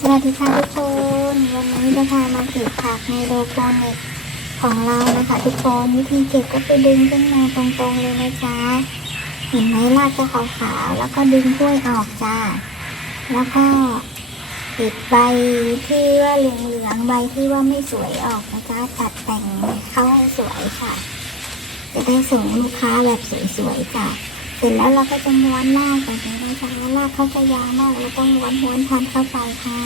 สวัสดีค่ะทุกคน วันนี้จะพามาเก็บผักในโดโปนิกของเรานะคะ ทุกคนวิธีเก็บก็คือดึงขึ้นมาตรงๆเลยนะจ๊ะเห็นไหมรากจะขาวๆแล้วก็ดึงกล้วยออกจ้าแล้วก็ปิดใบที่ว่าเหลืองๆใบที่ว่าไม่สวยออกนะจ๊ะตัดแต่งเข้าให้สวยค่ะ จะได้ส่งลูกค้าแบบสวยๆจ้ะ เสร็จแล้วเราก็จะม้วนรากแบบนี้นะคะรากเขาจะยาวมากเราต้องม้วนม้วนพันเข้าไปค่ะ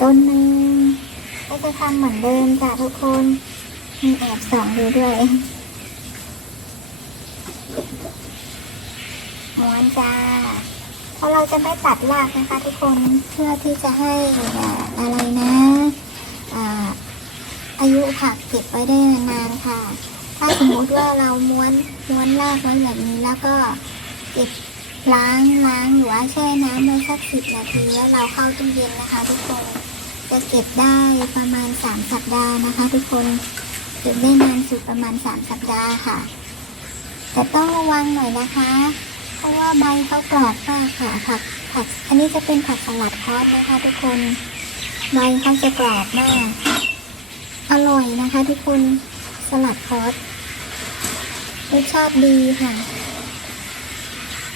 ต้นหนึ่งก็จะทำเหมือนเดิมจ้ะทุกคนมีแอบสองดูด้วยม้วนจ้าเพราะเราจะไม่ตัดรากนะคะ ทุกคนเพื่อที่จะให้อะไรนะอาอายุผักเก็บไว้ได้นานๆค่ะ ถ้าสมมติว่าเราม้วนม้วนรากไว้แบบนี้แล้วก็เก็บล้างล้างหรือว่าแช่น้ำไว้สักสิบนาทีแล้วเราเข้าตู้เย็นนะคะทุกคนจะเก็บได้ประมาณสามสัปดาห์นะคะ ทุกคนเก็บได้นานสุดประมาณสามสัปดาห์ค่ะ แต่ต้องระวังหน่อยนะคะ เพราะว่าใบเขากรอบมากค่ะผักผักอันนี้จะเป็นผักสลัดทอดนะคะ ทุกคนใบเขาจะกรอบมาก อร่อยนะคะ ทุกคน สลัดคอสรสชาติดีค่ะ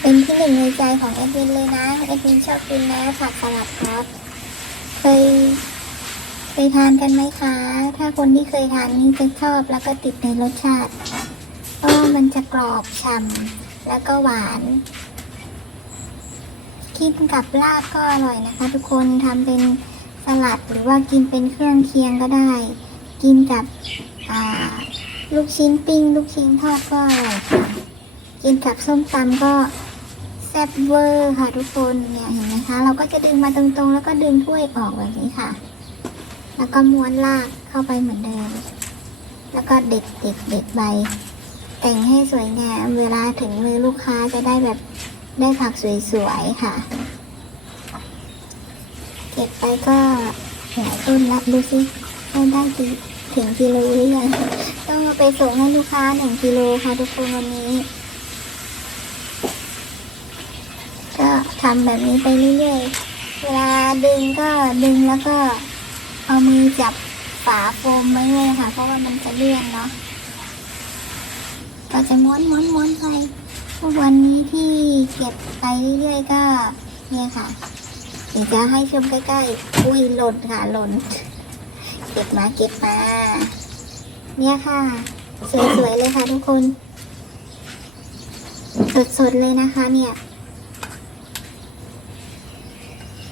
เป็นที่หนึ่งในใจของเอ็ดวินเลยนะเอ็ดวินชอบกินนะผักสลัดคอสเคยเคยทานกันไหมคะ ถ้าคนที่เคยทานนี่จะชอบแล้วก็ติดในรสชาติเพราะมันจะกรอบฉ่ำแล้วก็หวานกินกับลาบก็อร่อยนะคะ ทุกคนทำเป็นสลัดหรือว่ากินเป็นเครื่องเคียงก็ได้ กินกับ ลูกชิ้นปิ้ง ลูกชิ้นทอดก็อร่อยค่ะกินกับส้มตำก็แซ่บเวอร์ค่ะทุกคนเนี่ยเห็นไหมคะ เราก็จะดึงมาตรงๆ แล้วก็ดึงถ้วยออกแบบนี้ค่ะ แล้วก็ม้วนลากเข้าไปเหมือนเดิม แล้วก็เด็ดเด็ดเด็ดใบ แต่งให้สวยงามเวลาถึงมือลูกค้าจะได้แบบได้ผักสวยๆค่ะ เก็บไปก็หลายต้นละดูสิได้ได้กี่ ถึงกิโลหรือยังต้องเอาไปส่งให้ลูกค้าหนึ่งกิโลค่ะทุกคนวันนี้ ก็ทำแบบนี้ไปเรื่อยๆ เวลาดึงก็ดึงแล้วก็เอามือจับฝาโฟมไว้เลยค่ะ เพราะว่ามันจะเลื่อนเนาะก็จะม้วนม้วนม้วนไปทุกวันนี้ที่เก็บไปเรื่อยๆก็เนี่ยค่ะเดี๋ยวจะให้ชมใกล้ๆ อุ้ยหล่นค่ะหล่น ก็บมาเก็บมาเนี่ยค่ะ สวยๆเลยค่ะทุกคน สดๆเลยนะคะเนี่ย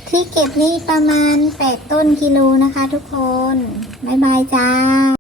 ที่เก็บนี่ประมาณแปดต้นกิโลนะคะทุกคน บ๊ายบายจ้า